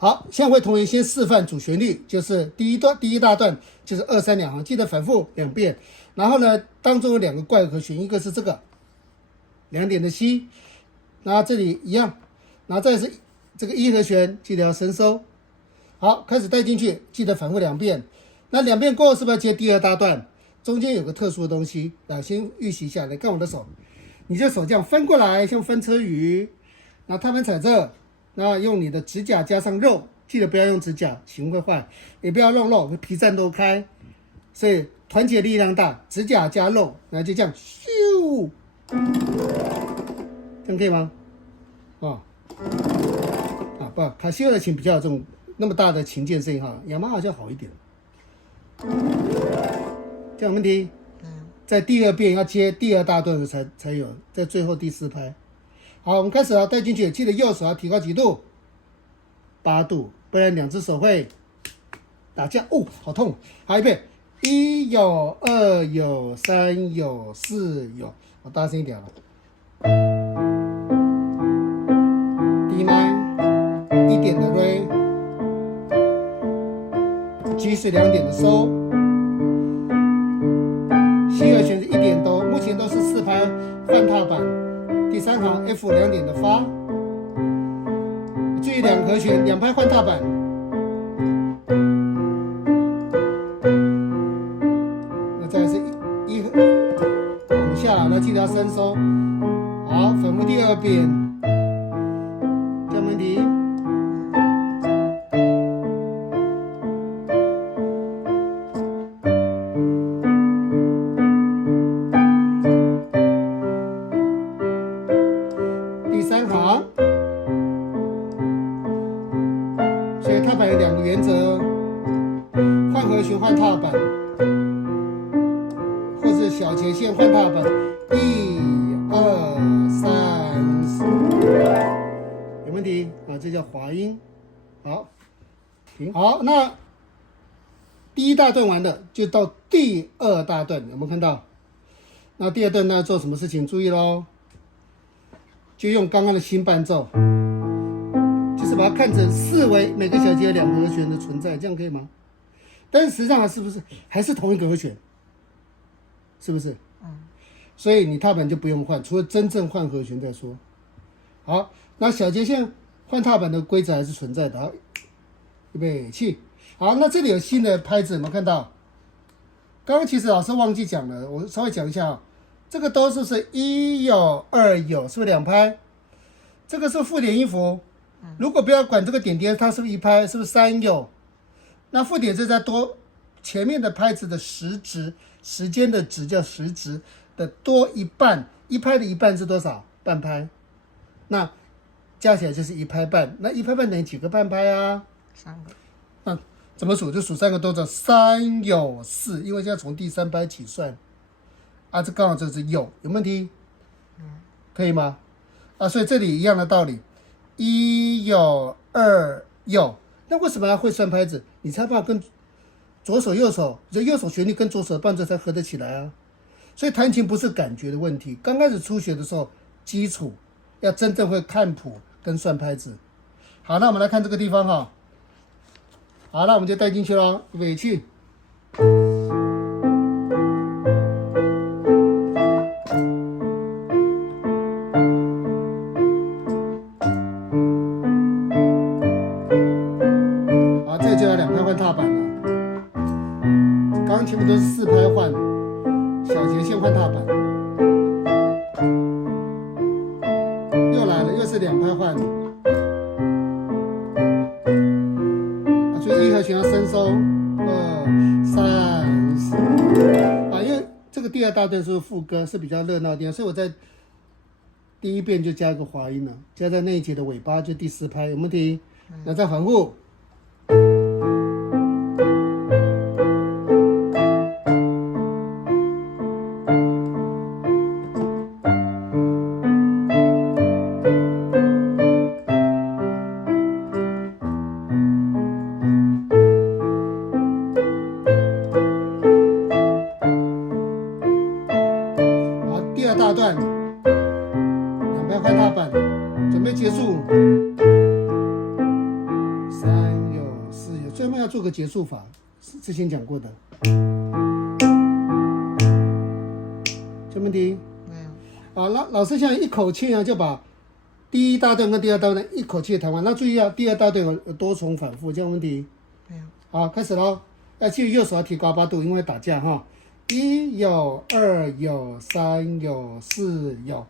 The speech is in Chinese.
好，现在为同学先示范主旋律，就是第一大段就是2、3两行，记得反复2遍。然后呢，当中有2个怪和弦，一个是这个2点的 C， 然后这里一样，然后再是这个E和弦，记得要升收。好，开始带进去，记得反复2遍。那2遍过后是不是要接第2大段？中间有个特殊的东西，来先预习一下。来看我的手，你这手这样翻过来，像翻车鱼，然后踏板踩这。那用你的指甲加上肉，记得不要用指甲，形会坏，也不要弄肉，皮绽都开。所以团结力量大，指甲加肉，然后就这样咻，这样可以吗？不，卡西欧的琴比较有这种那么大的琴键声音哈，雅马哈好像好一点。这样有问题？在第2遍要接第2大段的才有，在最后第4拍。好，我们开始了，带进去，记得右手要提高几度？8度，不然2只手会打架。哦，好痛！好，一遍，1有2有3有4有，我大声一点了。D 麦，1点的 Re，G 是2点的 So，C 和弦是1点哆，目前都是4拍换踏板。第3行 F 2点的发，注意2和弦2拍换踏板。那再来是一往下，那记得要升收。好，反复第2遍，这样没问题。第3行，所以踏板有2个原则：换和弦换踏板，或是小节线换踏板。1、2、3、4，有问题啊？这叫滑音。好，停。好，那第1大段完了，就到第2大段，有没有看到？那第2段要做什么事情？注意咯。就用刚刚的新伴奏，就是把它看成4为每个小节有2个和弦的存在，这样可以吗？但是实际上是不是还是同一个和弦？是不是？所以你踏板就不用换，除了真正换和弦再说。好，那小节线换踏板的规则还是存在的。好，预备起。好，那这里有新的拍子，有没有看到？刚刚其实老师忘记讲了，我稍微讲一下啊。这个哆是不是1有2有，是不是2拍？这个是附点音符，如果不要管这个点点，它是不是1拍？是不是3有？那附点是在多前面的拍子的时值，时间的值叫时值的多1半，1拍的1半是多少？半拍。那加起来就是1拍半，那1拍半等于几个半拍啊？3个。那怎么数？就数3个哆，叫3有4，因为现在从第3拍起算。啊，这刚好就是有问题？可以吗？啊，所以这里一样的道理，1有2有，那为什么要会算拍子？你才把跟左手右手，这右手旋律跟左手的伴奏才合得起来啊。所以弹琴不是感觉的问题，刚开始初学的时候，基础要真正会看谱跟算拍子。好，那我们来看这个地方哈。好，那我们就带进去咯，预备起。就要2拍换踏板了，刚刚全部都是4拍换，小节线换踏板，又来了，又是2拍换，所以1和弦要升收，2、3、4，因为这个第2大段是副歌，是比较热闹的地方，所以我在第1遍就加一个滑音了，加在那一节的尾巴，就第4拍，有问题？那再反复。第2大段2拍换踏板，准备结束。3、最后面要做个结束法，之前讲过的。有没有听？没有。好，那老师现在一口气就把第一大段跟第二大段一口气弹完。那注意啊，第二大段有多重反复，这样问题？没有。好，开始喽。要记得右手要提高八度，因为打架哈。1有2有3有4有。